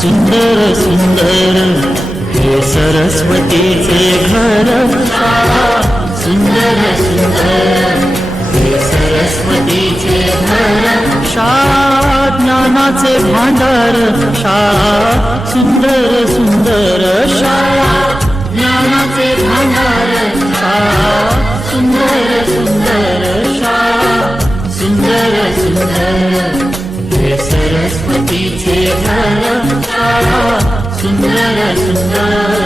सुंदर सुंदर हे सरस्वतीचे घर शाळा सुंदर सुंदर हे सरस्वतीचे घर शाळा ज्ञानाचे भांडार शाळा सुंदर सुंदर शाळा ज्ञानाचे भांडार शाळा सुंदर सुंदर शाळा सुंदर सुंदर हे सरस्वतीचे घर शाळा सुंदर सुंदर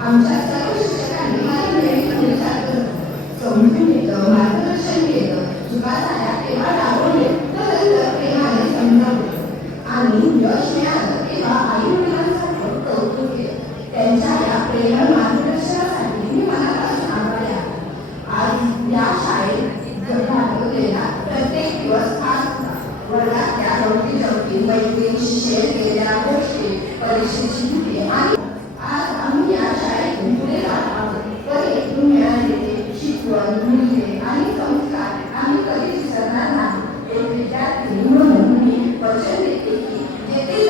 आमच्या सर्व शिक्षकांनी समजून घेतलं, मार्गदर्शन केलं, चुका झाल्या तेव्हा रागवले, तर प्रेमाने समजावलं आणि यश मिळालं तेव्हा आई वडिलांचं कौतुक केलं. त्यांच्या या प्रेमळ मार्गदर्शनासाठी मी मनापासून आभारी आहे. आज या शाळेत घडवलेला प्रत्येक दिवस खास होता. वर्गातल्या गमती-जमती, मैत्रिणींशी शेअर केलेल्या गोष्टी, परीक्षेची भीती आणि आज आम्ही या शाळेतून पुढे जात आहोत. पण येथून मिळालेले शिकवण, मूल्ये आणि संस्कार आम्ही कधीच विसरणार नाही. एक विद्यार्थी म्हणून मी वचन देते की जेथे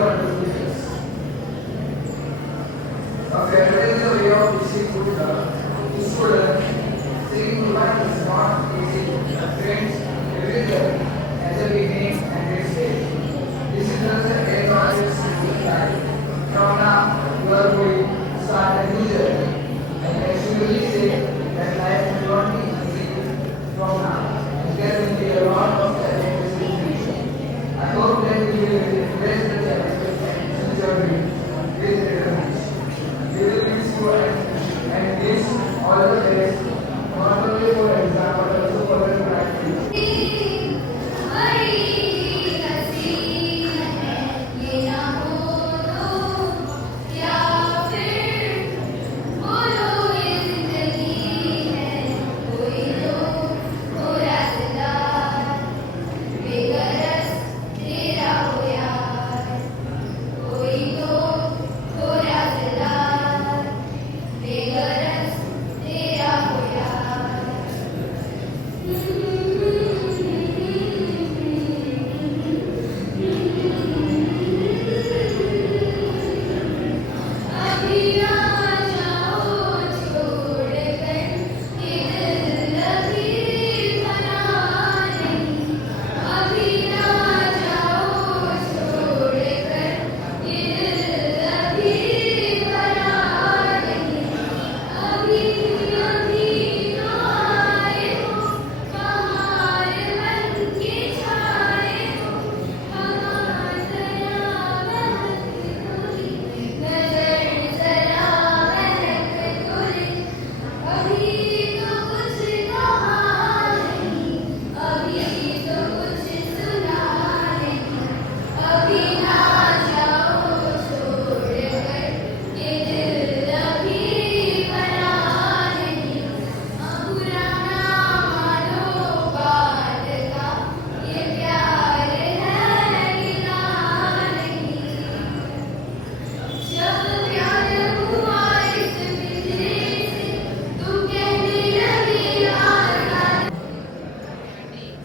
contributions. A farewell is a way of wishing good luck to students. Saying goodbye is not easy. Friends, everywhere has a beginning and a stage. This is just the end of your school life. From now, you are going to start a new journey. And I usually say that life will not be easy from now. And there will be a lot of challenges in the future. I hope that you will face the challenges and journey with determination. We will miss you and wish all the best, not only for exam but also for the practice.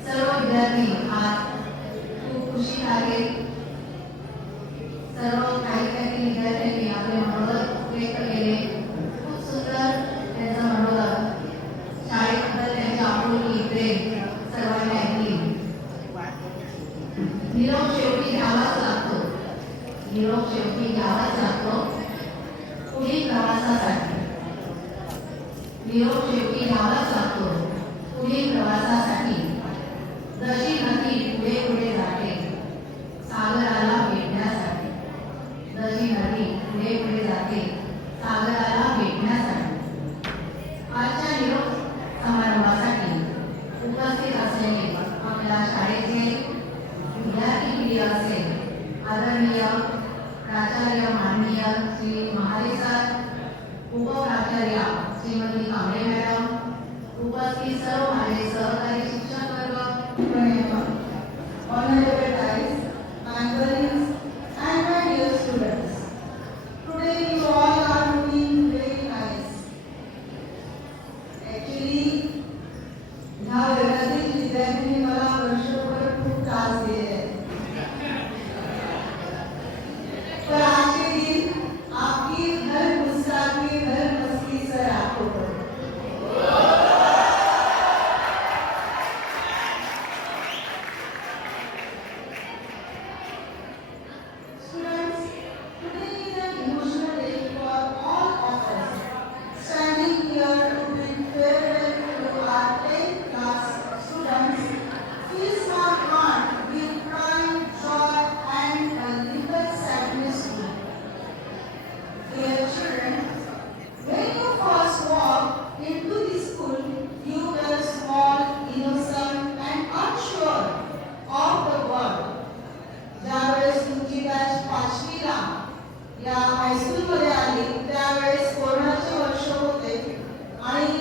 सर्व विद्यार्थी आज खूप खुशी आहे. सर्व काही काही विद्यार्थ्यांनी आपले मनोगत व्यक्त केले. खूप सुंदर त्यांचं मनोगत, शाळेबद्दल त्यांची आपुलकी, प्रेम सर्वांनी ऐकली. निरोप शेवटी घ्यावाच लागतो. निरोप शेवटी घ्यावाच लागतो पुढील प्रवासासाठी. निरोप शेवटी घ्यावाच लागतो पुढील प्रवासासाठी. जशी नदी पुढे पुढे जाते सागराला भेटण्यासाठी. जशी नदी पुढे पुढे जाते सागराला भेटण्यासाठी. आजच्या निरोप समारंभासाठी उपस्थित असलेले आपल्या शाळेचे विद्यार्थी पिढी असेल आदरणीय प्राचार्य माननीय श्री महाले सर, उपप्राचार्य श्रीमती कांबळे मॅडम, उपस्थित सर्व माझे सहकारी शिक्षक वर्ग, honorable guys, mandarins, and my dear students. Today you all are looking very nice. Actually, ह्या वर्गातील विद्यार्थ्यांनी मला वर्षभर खूप त्रास दिले. पर आज के दिन आपकी हर गुस्ताखी, हर मस्ती सर आंखों पर. Students, today is an emotional day for all of us. Standing here to bid farewell to our 10th class students fills my heart with pride, joy, and a little sadness too. Dear children, when you first walked into the school, you were small, innocent, and unsure of the world. ज्यावेळेस तुमची batch पाचवीला या हायस्कूलमध्ये आली त्यावेळेस कोरोनाचे वर्ष होते आणि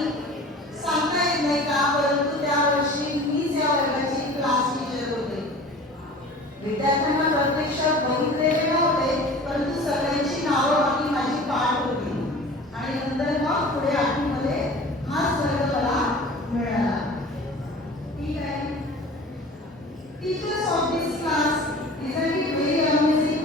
सांगता येत नाही का, परंतु त्या वर्षी मीच या वर्गाची क्लास टीचर होते. विद्यार्थ्यांना प्रत्यक्षात बघितलेले नव्हते, परंतु सगळ्यांची नावं बाकी माझी पाठ होती. आणि नंतर मग पुढे आठवीमध्ये हाच वर्ग मला मिळाला. ठीक आहे. Teachers of this class, isn't it very amazing?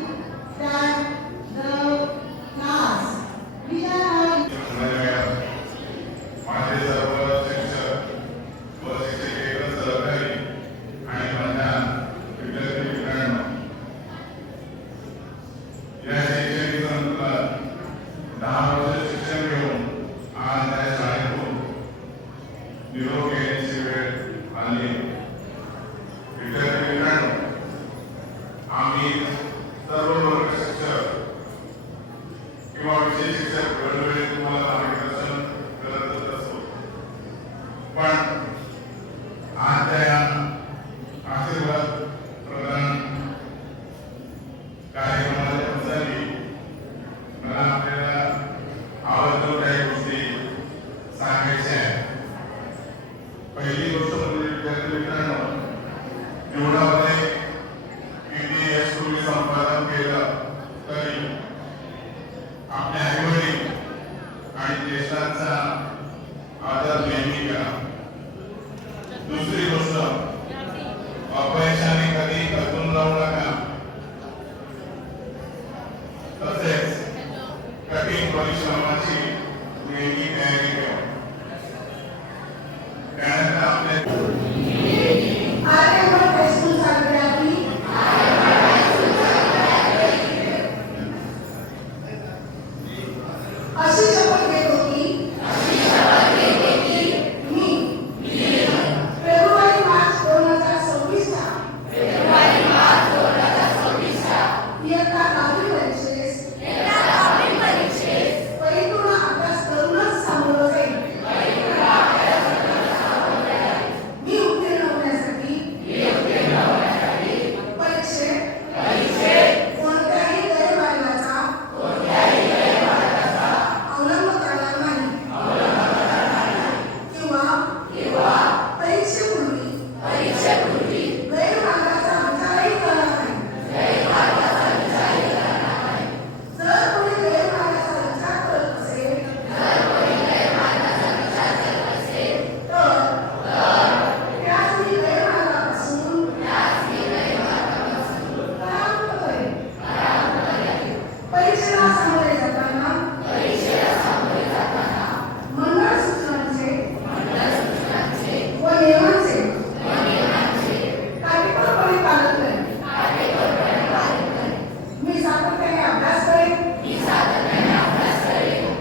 आमचे शिक्षक वेळोवेळी तुम्हाला मार्गदर्शन करतच असतो. पण आजच्या या आशीर्वाद प्रदान कार्यक्रमाच्या प्रसंगी मला आपल्याला आवडतं काही गोष्टी सांगायच्या आहेत. पहिली गोष्ट म्हणजे विद्यार्थी मित्रांनो, निवडामध्ये किती यशस्वी संपादन केलं तरी आपल्या आईवडील आणि ज्येष्ठांचा आदर नेहमी करा. दुसरी गोष्ट, अपयशाने कधी खचून जाऊ नका. तसेच कठीण परिश्रमाची नेहमी तयारी ठेवा. त्यानंतर आपल्या आर्यभट हायस्कूलचा विद्यार्थी अशी शपथ घेतो की मी फेब्रुवारी-मार्च 2026 च्या इयत्ता 10वी परीक्षेस परिपूर्ण अभ्यास करूनच सामोरं जाईल. मी उत्तीर्ण होण्यासाठी परीक्षेत कोणत्याही गैरमार्गाचा अवलंब करणार नाही किंवा परीक्षेपूर्वी गैरमार्गाचा विचारही करणार नाही. जर कोणी गैरमार्गाचा विचार करत असेल तर त्यास मी गैरमार्गापासून परावृत्त करेन. परीक्षेला सामोरे जाताना मंडळ सूचनांचे व नियमांचे काटेकोरपणे पालन करेन. मी सातत्याने अभ्यास करेन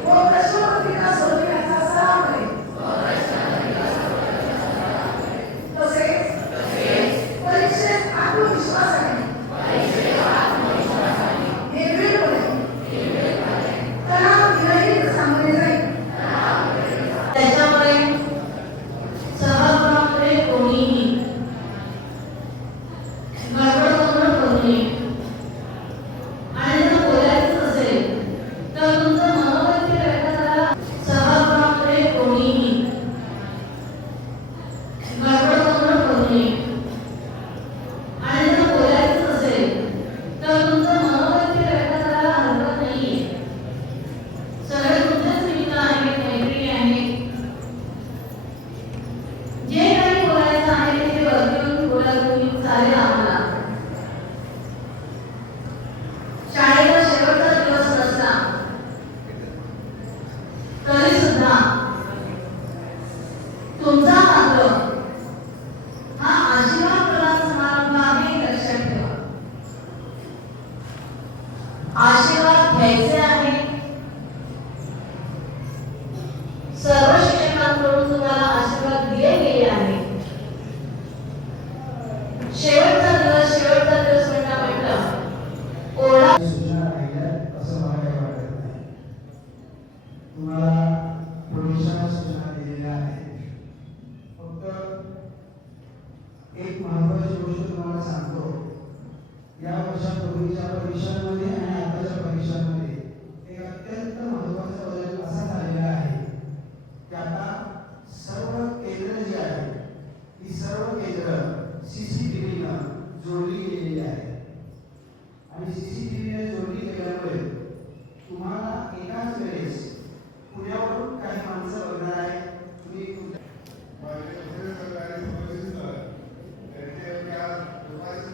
व प्रश्नपत्रिका सोडविण्याचा सराव करेन. तसेच परीक्षेत आत्मविश्वासाने निर्भीडपणे तणावविरहित सामोरे जाईल. त्याच्यामुळे सहभागामध्ये कोणीही गडबड गोंधळ करू नये. आणि जर बोलायचं असेल तर तुमचं मनोगत व्यक्त करा. सहभागामध्ये कोणीही गडबड गोंधळ करू नये. आणि जर बोलायचं असेल तर तुमचं मनोगत व्यक्त करायला हरकत नाहीये. सगळे तुमचेच मित्र आहेत, मैत्रिणी आहेत. जे काही बोलायचं आहे ते वरती येऊन बोला तुम्ही, चालेल आम्हाला. शाळेचा शेवटचा दिवस नसला तरी सुद्धा तुमचा मात्र हा आशीर्वाद प्रदान समारंभ आहे, हे लक्षात ठेवा. आशीर्वाद घ्यायचे आहे. सर्व शिक्षकांकडून तुम्हाला आशीर्वाद दिले गेले आहे. शेवटचा दिवस म्हटलं ओढा सूचना राहिल्या असं मला काही वाटत नाही. तुम्हाला थोड्याशा सूचना दिलेल्या आहेत. फक्त एक महत्त्वाची गोष्ट तुम्हाला सांगतो. या वर्षापूर्वीच्या परीक्षांमध्ये आणि आताच्या परीक्षांमध्ये एक अत्यंत महत्त्वाचा बदल असा झालेला आहे की आता सर्व केंद्र जी आहेत ही सर्व केंद्र CCTVनं जोडली गेलेली आहेत. आणि CCTVने जोडली गेल्यामुळे तुम्हाला एकाच वेळेस पुण्यावरून काही माणसं बघणार आहेत. तुम्ही माझे दुसरे सरकारी उपस्थित त्यांचे आज दुपारचे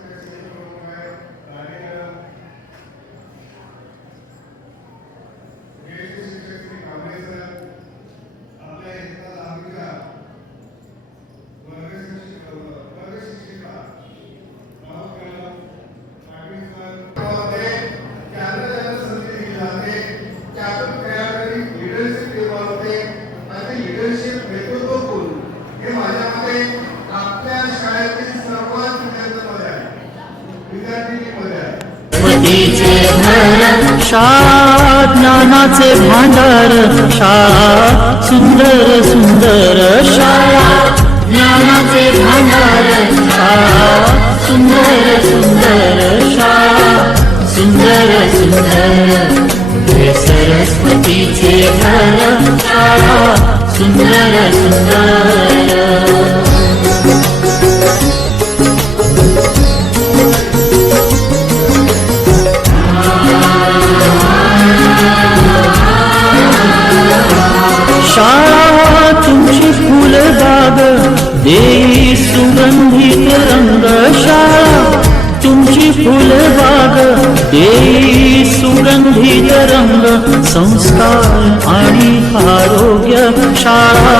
कार्यक्रम आहे आणि ज्येष्ठ शिक्षक श्री कांबळे सर आपल्या इथला दहावीचा वर्ग शिक्षिका सरस्वतीचे घर शाळा ज्ञानाचे भांडार शाळा सुंदर सुंदर शाळा ज्ञानाचे भांडार शाळा सुंदर सुंदर शाळा सुंदर सुंदर हे सरस्वतीचे घर शाळा सुंदर सुंदर शाळा तुमची फुलबाग देई सुगंधित रंग शाळा तुमची फुलबाग देई सुगंधित रंग संस्कार आणि आरोग्य शाळा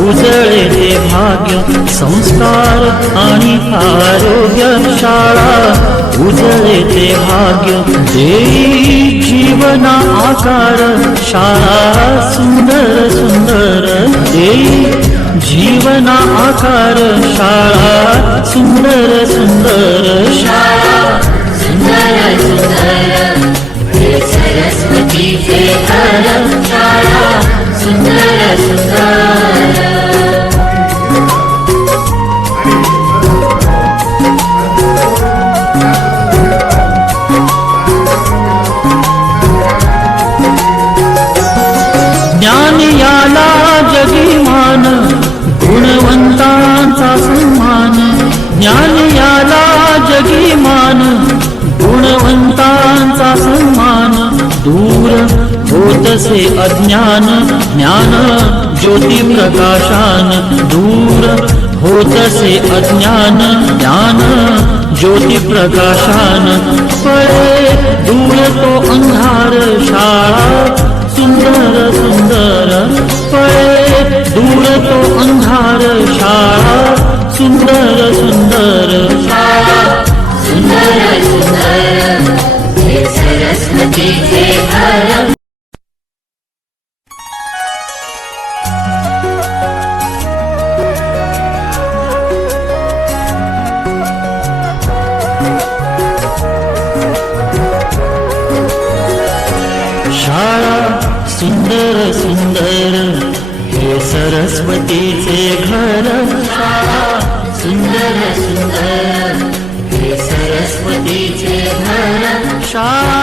उजळे ते भाग्य संस्कार आणि आरोग्य शाळा उजळे ते भाग्य देई जीवना आकार शाळा सुंदर सुंदर देई जीवना आकार शाळा सुंदर सुंदर शाळा सुंदर सुंदर हे सरस्वतीचे घर शाळा सुंदर सुंदर ज्ञान याला जगीमान गुणवंतांचा सन्मान ज्ञान याला जगीमान गुणवंतांचा सन्मान दूर होतसे अज्ञान ज्ञान ज्योती प्रकाशान दूर होतसे अज्ञान ज्ञान ज्योती प्रकाशान पळे दूर तो अंधार शाळा सुंदर सुंदर पळे दूर तो अंधार शाळा सुंदर सुंदर शाळा सुंदर सुंदर हे सरस्वतीचे घर शाळा सुंदर सुंदर हे सरस्वतीचे घर शाळा सुंदर सुंदर हे सरस्वतीचे घर शाळा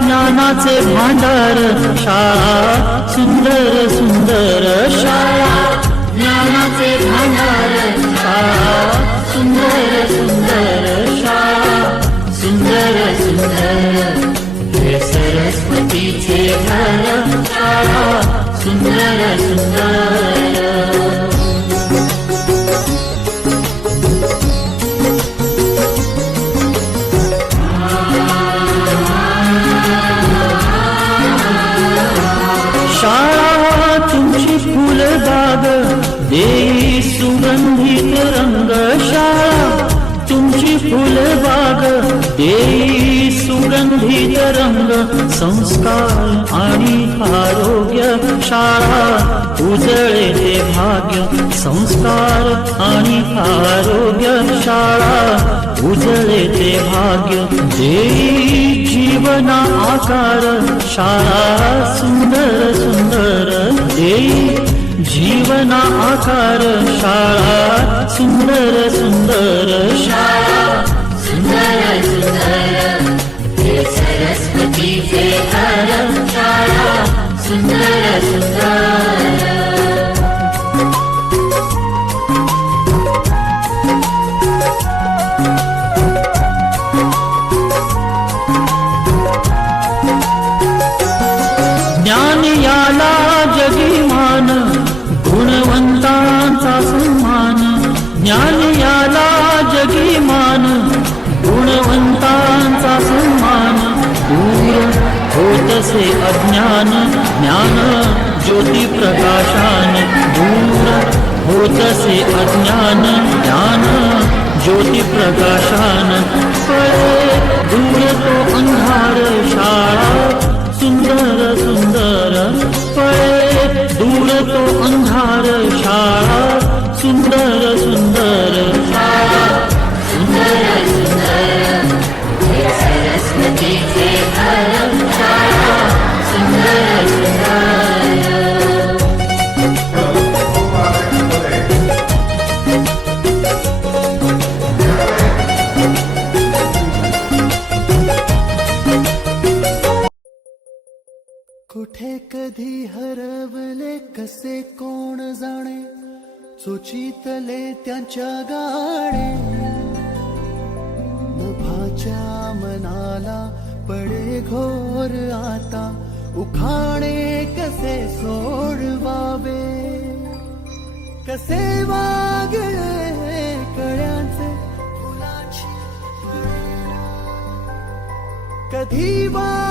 ज्ञानाचे भांडार शाळा सुंदर सुंदर शाळा ज्ञानाचे भांडार शाळा सुंदर सुंदर शाळा सुंदर सुंदर हे सरस्वतीचे घर शाळा सुंदर सुंदर शाळा तुमची फुलबाग देई सुगंधित रंग शाळा तुमची फुलबाग देई सुगंधित रंग संस्कार आणि आरोग्य शाळा उजळे ते भाग्य संस्कार आणि आरोग्य शाळा उजळे ते भाग्य देई जीवना आकार शाळा सुंदर सुंदर देई जीवना आकार शाळा सुंदर सुंदर शाळा सुंदर सुंदर हे सरस्वतीचे घर शाळा सुंदर सुंदर ज्ञान याला जगीमान गुणवंतांचा सन्मान ज्ञान याला जगीमान गुणवंतांचा सन्मान दूर होतसे अज्ञान ज्ञान ज्योती प्रकाशान दूर होतसे अज्ञान ज्ञान ज्योती प्रकाशान पळे दूर तो अंधार शाळा सुंदर सुंदर पळे दूर तो अंधार शाळा सुंदर सुंदर शाळा सुंदर सुंदर हे सरस्वतीचे घर शाळा सुंदर कुठे कधी हरवले कसे कोण जाणे, सुचितले त्यांच्या गाणे. नभाच्या मनाला पडे घोर आता, उखाणे कसे सोडवावे, कसे वागळे कळ्यांचे फुलाची कधी वा